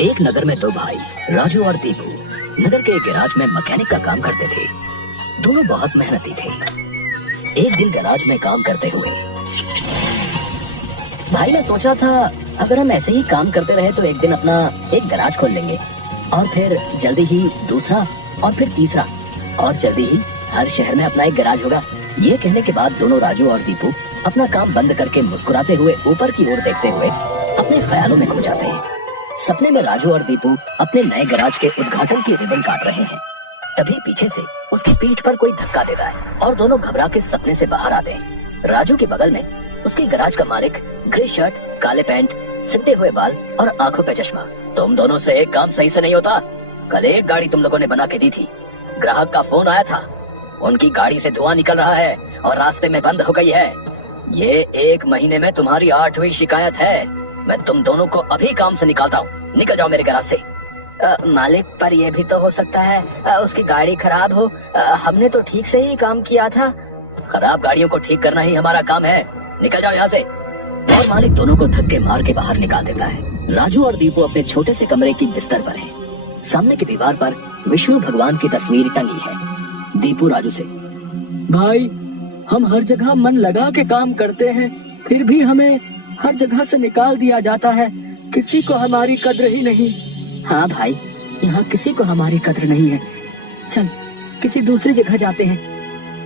एक नगर में दो भाई राजू और दीपू नगर के एक गैराज में मैकेनिक का काम करते थे। दोनों बहुत मेहनती थे। एक दिन गैराज में काम करते हुए भाई ने सोच रहा था, अगर हम ऐसे ही काम करते रहे तो एक दिन अपना एक गैराज खोल लेंगे और फिर जल्दी ही दूसरा और फिर तीसरा और जल्दी ही हर शहर में अपना एक गैराज होगा। ये कहने के बाद दोनों राजू और दीपू अपना काम बंद करके मुस्कुराते हुए ऊपर की ओर देखते हुए अपने ख्यालों में खो जाते हैं। सपने में राजू और दीपू अपने नए गैराज के उद्घाटन की रिबन काट रहे हैं। तभी पीछे से उसकी पीठ पर कोई धक्का देता है और दोनों घबरा के सपने से बाहर आते हैं। राजू के बगल में उसकी गैराज का मालिक, ग्रे शर्ट, काले पैंट, सिमटे हुए बाल और आंखों पे चश्मा। तुम दोनों से एक काम सही से नहीं होता। कल एक गाड़ी तुम लोगों ने बना के दी थी, ग्राहक का फोन आया था, उनकी गाड़ी से धुआं निकल रहा है और रास्ते में बंद हो गई है। ये 1 महीने में तुम्हारी 8वीं शिकायत है। मैं तुम दोनों को अभी काम से निकालता हूँ। निकल जाओ मेरे गैराज से। मालिक, पर यह भी तो हो सकता है उसकी गाड़ी खराब हो। हमने तो ठीक से ही काम किया था। खराब गाड़ियों को ठीक करना ही हमारा काम है। निकल जाओ यहाँ से। और मालिक दोनों को धक्के मार के बाहर निकाल देता है। राजू और दीपू अपने छोटे से कमरे की बिस्तर पर हैं। सामने की दीवार पर विष्णु भगवान की तस्वीर टंगी है। दीपू राजू से, भाई, हम हर जगह मन लगा के काम करते हैं, फिर भी हमें हर जगह से निकाल दिया जाता है। किसी को हमारी कद्र ही नहीं। हाँ भाई, यहाँ किसी को हमारी कद्र नहीं है। चल किसी दूसरी जगह जाते हैं,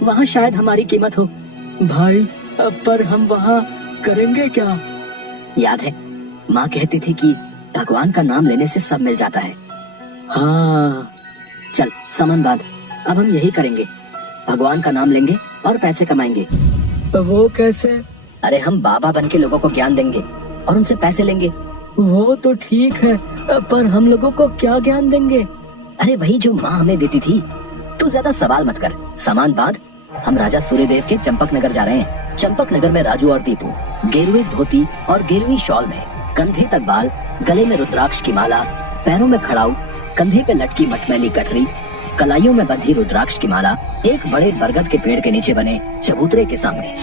वहाँ शायद हमारी कीमत हो। भाई, पर हम वहाँ करेंगे क्या? याद है माँ कहती थी कि भगवान का नाम लेने से सब मिल जाता है। हाँ, चल सामान बांध, अब हम यही करेंगे। भगवान का नाम लेंगे और पैसे कमाएंगे। वो कैसे? अरे हम बाबा बन के लोगों को ज्ञान देंगे और उनसे पैसे लेंगे। वो तो ठीक है, पर हम लोगों को क्या ज्ञान देंगे? अरे वही जो माँ हमें देती थी। तू ज्यादा सवाल मत कर, सामान बांध। हम राजा सूर्यदेव के चंपक नगर जा रहे हैं। चंपक नगर में राजू और दीपू गेरुई धोती और गेरुई शॉल में, कंधे तक बाल, गले में रुद्राक्ष की माला, पैरों में खड़ाऊ, कंधे पे लटकी मटमैली गठरी, कलाइयों में बंधी रुद्राक्ष की माला, एक बड़े बरगद के पेड़ के नीचे बने चबूतरे के सामने।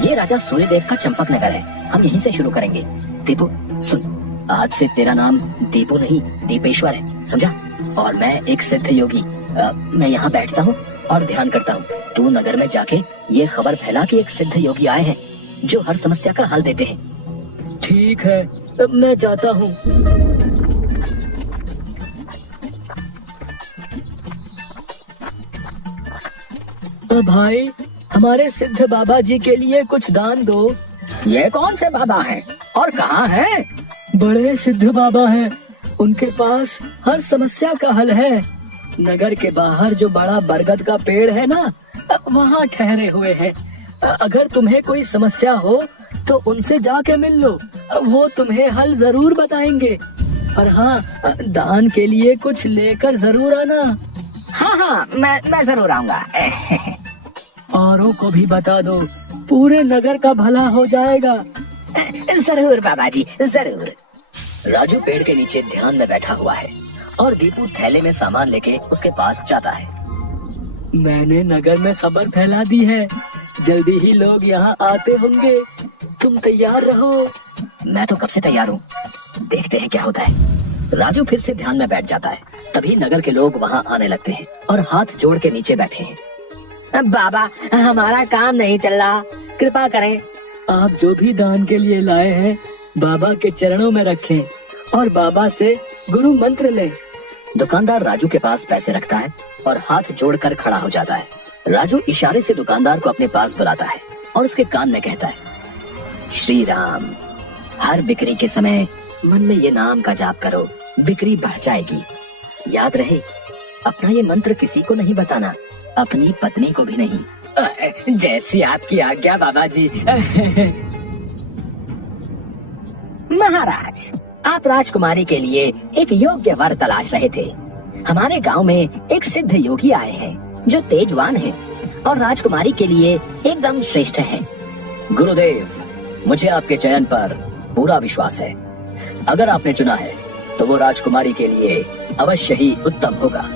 ये राजा सूर्यदेव का चंपक नगर है। हम यहीं से शुरू करेंगे। दीपू सुन, आज से तेरा नाम दीपू नहीं दीपेश्वर है, समझा? और मैं एक सिद्ध योगी। मैं यहाँ बैठता हूँ और ध्यान करता हूँ। तू नगर में जाके ये खबर फैला कि एक सिद्ध योगी आए हैं जो हर समस्या का हल देते हैं। ठीक है, मैं जाता हूँ। भाई, हमारे सिद्ध बाबा जी के लिए कुछ दान दो। ये कौन से बाबा हैं और कहाँ हैं? बड़े सिद्ध बाबा हैं। उनके पास हर समस्या का हल है। नगर के बाहर जो बड़ा बरगद का पेड़ है ना, वहाँ ठहरे हुए हैं। अगर तुम्हें कोई समस्या हो तो उनसे जाके मिल लो, वो तुम्हें हल जरूर बताएंगे। और हाँ, दान के लिए कुछ लेकर जरूर आना। हाँ, मैं जरूर आऊंगा। औरों को भी बता दो, पूरे नगर का भला हो जाएगा। जरूर बाबा जी, जरूर। राजू पेड़ के नीचे ध्यान में बैठा हुआ है और दीपू थैले में सामान लेके उसके पास जाता है। मैंने नगर में खबर फैला दी है, जल्दी ही लोग यहाँ आते होंगे। तुम तैयार रहो। मैं तो कब से तैयार हूँ, देखते हैं क्या होता है। राजू फिर से ध्यान में बैठ जाता है। तभी नगर के लोग वहाँ आने लगते हैं और हाथ जोड़ के नीचे बैठे हैं। बाबा, हमारा काम नहीं चल रहा, कृपा करें। आप जो भी दान के लिए लाए हैं बाबा के चरणों में रखें और बाबा से गुरु मंत्र लें। दुकानदार राजू के पास पैसे रखता है और हाथ जोड़कर खड़ा हो जाता है। राजू इशारे से दुकानदार को अपने पास बुलाता है और उसके कान में कहता है, श्री राम। हर बिक्री के समय मन में ये नाम का जाप करो, बिक्री बढ़ जाएगी। याद रहे, अपना ये मंत्र किसी को नहीं बताना, अपनी पत्नी को भी नहीं। जैसी आपकी आज्ञा बाबा जी। महाराज, आप राजकुमारी के लिए एक योग्य वर तलाश रहे थे। हमारे गांव में एक सिद्ध योगी आए हैं जो तेजवान हैं और राजकुमारी के लिए एकदम श्रेष्ठ हैं। गुरुदेव, मुझे आपके चयन पर पूरा विश्वास है। अगर आपने चुना है तो वो राजकुमारी के लिए अवश्य ही उत्तम होगा।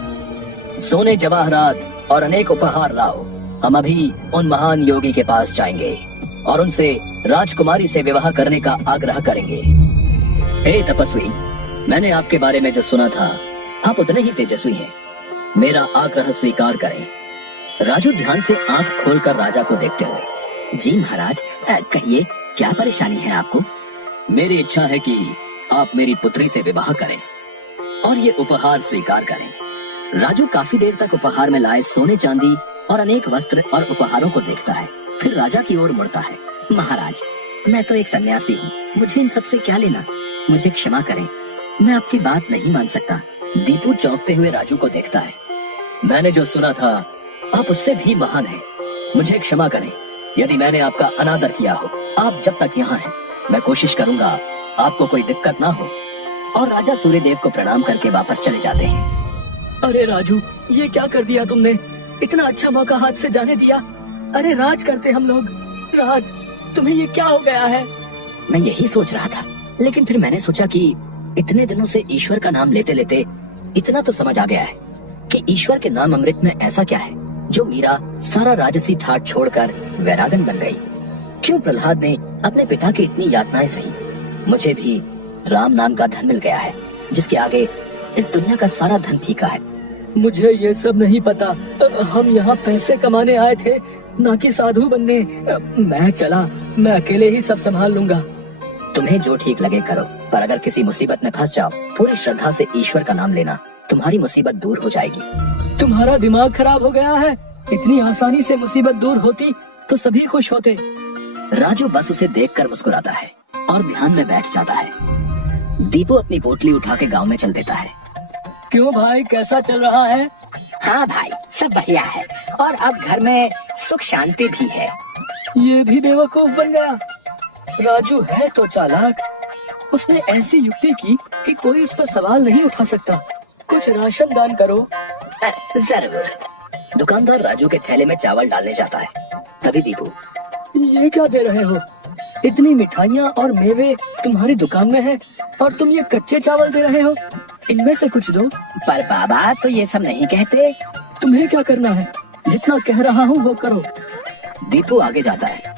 सोने जवाहरात और अनेक उपहार लाओ। हम अभी उन महान योगी के पास जाएंगे और उनसे राजकुमारी से विवाह करने का आग्रह करेंगे। हे तपस्वी, मैंने आपके बारे में जो सुना था, आप उतने ही तेजस्वी हैं। मेरा आग्रह स्वीकार करें। राजू ध्यान से आंख खोलकर राजा को देखते हुए, जी महाराज, कहिए क्या परेशानी है आपको? मेरी इच्छा है कि आप मेरी पुत्री से विवाह करें और ये उपहार स्वीकार करें। राजू काफी देर तक उपहार में लाए सोने चांदी और अनेक वस्त्र और उपहारों को देखता है, फिर राजा की ओर मुड़ता है। महाराज, मैं तो एक सन्यासी हूँ, मुझे इन सब से क्या लेना? मुझे क्षमा करें, मैं आपकी बात नहीं मान सकता। दीपू चौंकते हुए राजू को देखता है। मैंने जो सुना था, आप उससे भी महान हैं। मुझे क्षमा करें यदि मैंने आपका अनादर किया हो। आप जब तक यहाँ हैं, मैं कोशिश करूंगा आपको कोई दिक्कत ना हो। और राजा सूर्यदेव को प्रणाम करके वापस चले जाते हैं। अरे राजू, ये क्या कर दिया तुमने? इतना अच्छा मौका हाथ से जाने दिया। अरे राज करते हम लोग। राज, तुम्हें ये क्या हो गया है? मैं यही सोच रहा था, लेकिन फिर मैंने सोचा कि इतने दिनों से ईश्वर का नाम लेते लेते इतना तो समझ आ गया है कि ईश्वर के नाम अमृत में ऐसा क्या है जो मीरा सारा राजसी ठाट छोड़कर वैरागन बन गई। क्यों प्रहलाद ने अपने पिता की इतनी यातनाएं सही? मुझे भी राम नाम का धन मिल गया है, जिसके आगे इस दुनिया का सारा धन फीका है। मुझे ये सब नहीं पता। हम यहाँ पैसे कमाने आए थे, ना कि साधु बनने। मैं चला, मैं अकेले ही सब संभाल लूंगा। तुम्हें जो ठीक लगे करो, पर अगर किसी मुसीबत में फंस जाओ, पूरी श्रद्धा से ईश्वर का नाम लेना, तुम्हारी मुसीबत दूर हो जाएगी। तुम्हारा दिमाग खराब हो गया है? इतनी आसानी से मुसीबत दूर होती तो सभी खुश होते। राजू बस उसे देखकर मुस्कुराता है और ध्यान में बैठ जाता है। दीपू अपनी पोटली उठा के गाँव में चल देता है। क्यों भाई, कैसा चल रहा है? हाँ भाई, सब बढ़िया है और अब घर में सुख शांति भी है। ये भी बेवकूफ बन गया। राजू है तो चालाक। उसने ऐसी युक्ति की कि कोई उस पर सवाल नहीं उठा सकता। कुछ राशन दान करो। जरूर। दुकानदार राजू के थैले में चावल डालने जाता है। तभी दीपू, ये क्या दे रहे हो? इतनी मिठाइयाँ और मेवे तुम्हारी दुकान में है और तुम ये कच्चे चावल दे रहे हो? इनमें से कुछ दो। पर बाबा तो ये सब नहीं कहते। तुम्हें क्या करना है? जितना कह रहा हूँ वो करो। दीपू आगे जाता है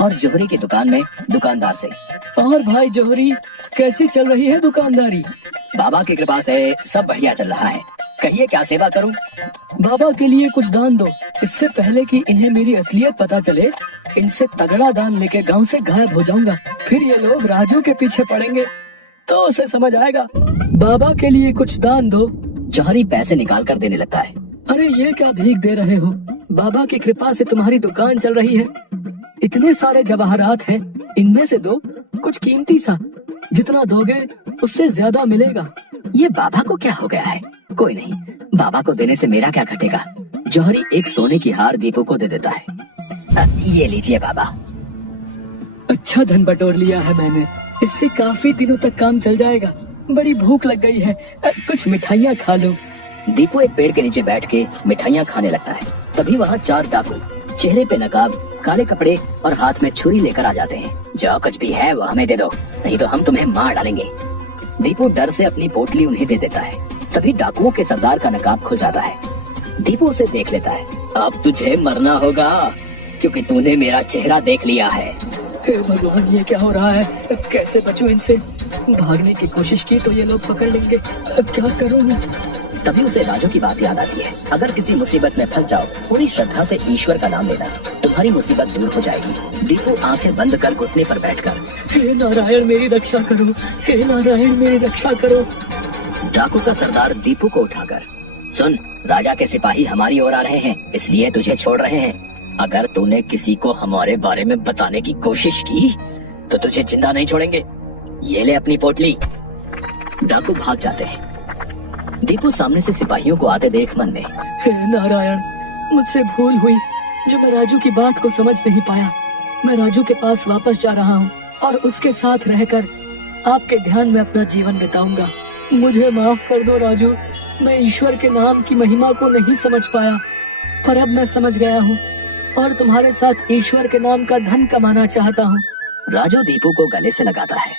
और जोहरी की दुकान में दुकानदार से, और भाई जोहरी, कैसी चल रही है दुकानदारी? बाबा की कृपा से सब बढ़िया चल रहा है। कहिए क्या सेवा करूं? बाबा के लिए कुछ दान दो। इससे पहले कि इन्हें मेरी असलियत पता चले, इनसे तगड़ा दान लेके गांव से गायब हो जाऊंगा। फिर ये लोग राजू के पीछे पड़ेंगे तो उसे समझ आएगा। बाबा के लिए कुछ दान दो। जोहरी पैसे निकाल कर देने लगता है। अरे ये क्या भीख दे रहे हो? बाबा की कृपा से तुम्हारी दुकान चल रही है। इतने सारे जवाहरात हैं, इनमें से दो कुछ कीमती सा। जितना दोगे उससे ज्यादा मिलेगा। ये बाबा को क्या हो गया है? कोई नहीं, बाबा को देने से मेरा क्या घटेगा। जोहरी एक सोने की हार दीपू को दे देता है। ये लीजिए बाबा। अच्छा धन बटोर लिया है मैंने। इससे काफी दिनों तक काम चल जाएगा। बड़ी भूख लग गई है, कुछ मिठाइयाँ खा लो। दीपू एक पेड़ के नीचे बैठ के मिठाइयाँ खाने लगता है। तभी वहाँ 4 डाकू, चेहरे पे नकाब, काले कपड़े और हाथ में छुरी लेकर आ जाते हैं। जो कुछ भी है वो हमें दे दो, नहीं तो हम तुम्हें मार डालेंगे। दीपू डर से अपनी पोटली उन्हें दे देता है। तभी डाकुओं के सरदार का नकाब खुल जाता है। दीपू उसे देख लेता है। अब तुझे मरना होगा क्योंकि तूने मेरा चेहरा देख लिया है। हे भगवान, ये क्या हो रहा है? कैसे बचूं इनसे? भागने की कोशिश की तो ये लोग पकड़ लेंगे। क्या करूं मैं? तभी उसे राजू की बात याद आती है। अगर किसी मुसीबत में फंस जाओ, पूरी श्रद्धा से ईश्वर का नाम लेना, तुम्हारी मुसीबत दूर हो जाएगी। दीपू आंखें बंद कर घुटने पर बैठकर, हे नारायण मेरी रक्षा करो, हे नारायण मेरी रक्षा करो। डाकू का सरदार दीपू को उठाकर, सुन, राजा के सिपाही हमारी ओर आ रहे हैं, इसलिए तुझे छोड़ रहे हैं। अगर तूने किसी को हमारे बारे में बताने की कोशिश की तो तुझे जिंदा नहीं छोड़ेंगे। ये ले अपनी पोटली। डाकू भाग जाते हैं। दीपू सामने से सिपाहियों को आते देख मन में, हे नारायण, मुझसे भूल हुई जो मैं राजू की बात को समझ नहीं पाया। मैं राजू के पास वापस जा रहा हूँ और उसके साथ रहकर आपके ध्यान में अपना जीवन बिताऊंगा। मुझे माफ कर दो राजू, मैं ईश्वर के नाम की महिमा को नहीं समझ पाया, पर अब मैं समझ गया हूँ और तुम्हारे साथ ईश्वर के नाम का धन कमाना चाहता हूँ। राजू दीपू को गले से लगाता है